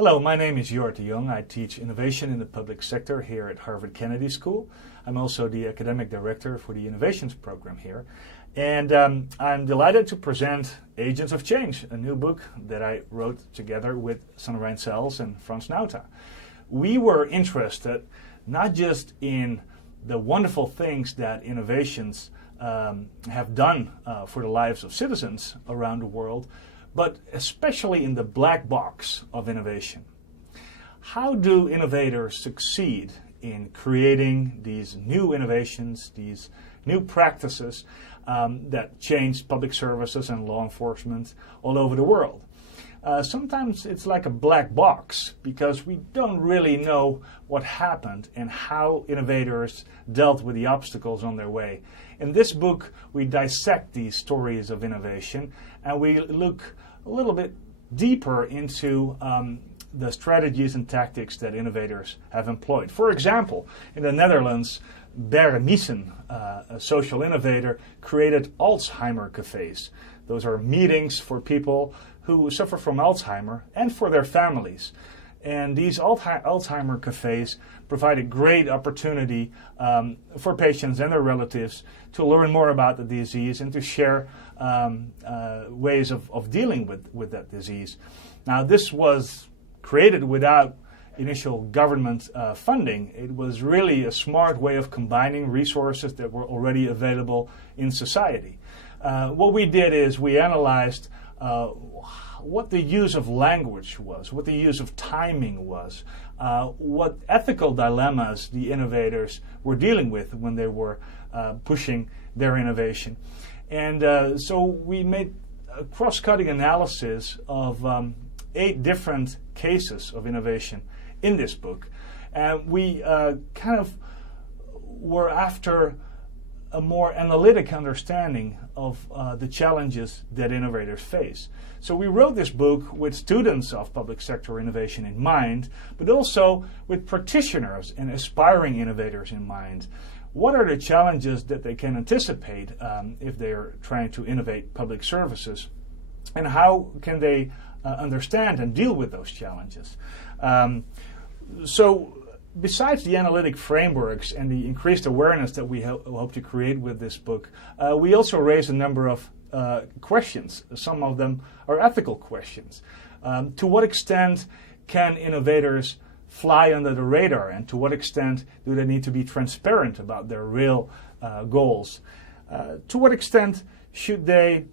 Hello, my name is Jorrit de Jong. I teach innovation in the public sector here at Harvard Kennedy School. I'm also the academic director for the innovations program here. And I'm delighted to present Agents of Change, a new book that I wrote together with Sandra Rijnsels and Frans Nauta. We were interested not just in the wonderful things that innovations have done for the lives of citizens around the world, but especially in the black box of innovation. How do innovators succeed in creating these new innovations, these new practices that change public services and law enforcement all over the world? Sometimes it's like a black box because we don't really know what happened and how innovators dealt with the obstacles on their way. In this book, we dissect these stories of innovation and we look a little bit deeper into the strategies and tactics that innovators have employed. For example, in the Netherlands, Bert Miesen, a social innovator, created Alzheimer cafes. Those are meetings for people who suffer from Alzheimer and for their families. And these Alzheimer cafes provide a great opportunity for patients and their relatives to learn more about the disease and to share ways of dealing with that disease. Now, this was created without initial government funding. It was really a smart way of combining resources that were already available in society. What we did is we analyzed what the use of language was, what the use of timing was, what ethical dilemmas the innovators were dealing with when they were pushing their innovation. And so we made a cross-cutting analysis of 8 different cases of innovation in this book. And we kind of were after a more analytic understanding of the challenges that innovators face. So we wrote this book with students of public sector innovation in mind, but also with practitioners and aspiring innovators in mind. What are the challenges that they can anticipate if they're trying to innovate public services? And how can they understand and deal with those challenges? So besides the analytic frameworks and the increased awareness that we hope to create with this book, we also raise a number of questions. Some of them are ethical questions. To what extent can innovators fly under the radar, and to what extent do they need to be transparent about their real goals? To what extent should they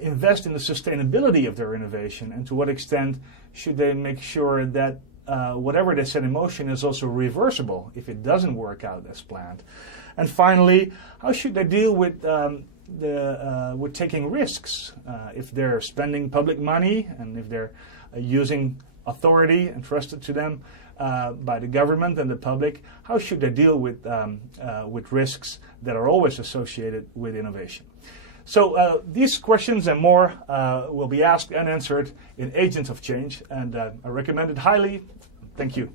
invest in the sustainability of their innovation, and to what extent should they make sure that whatever they set in motion is also reversible if it doesn't work out as planned? And finally, how should they deal with taking risks? If they're spending public money and if they're using authority entrusted to them by the government and the public, how should they deal with risks that are always associated with innovation? So these questions and more will be asked and answered in Agents of Change, and I recommend it highly. Thank you.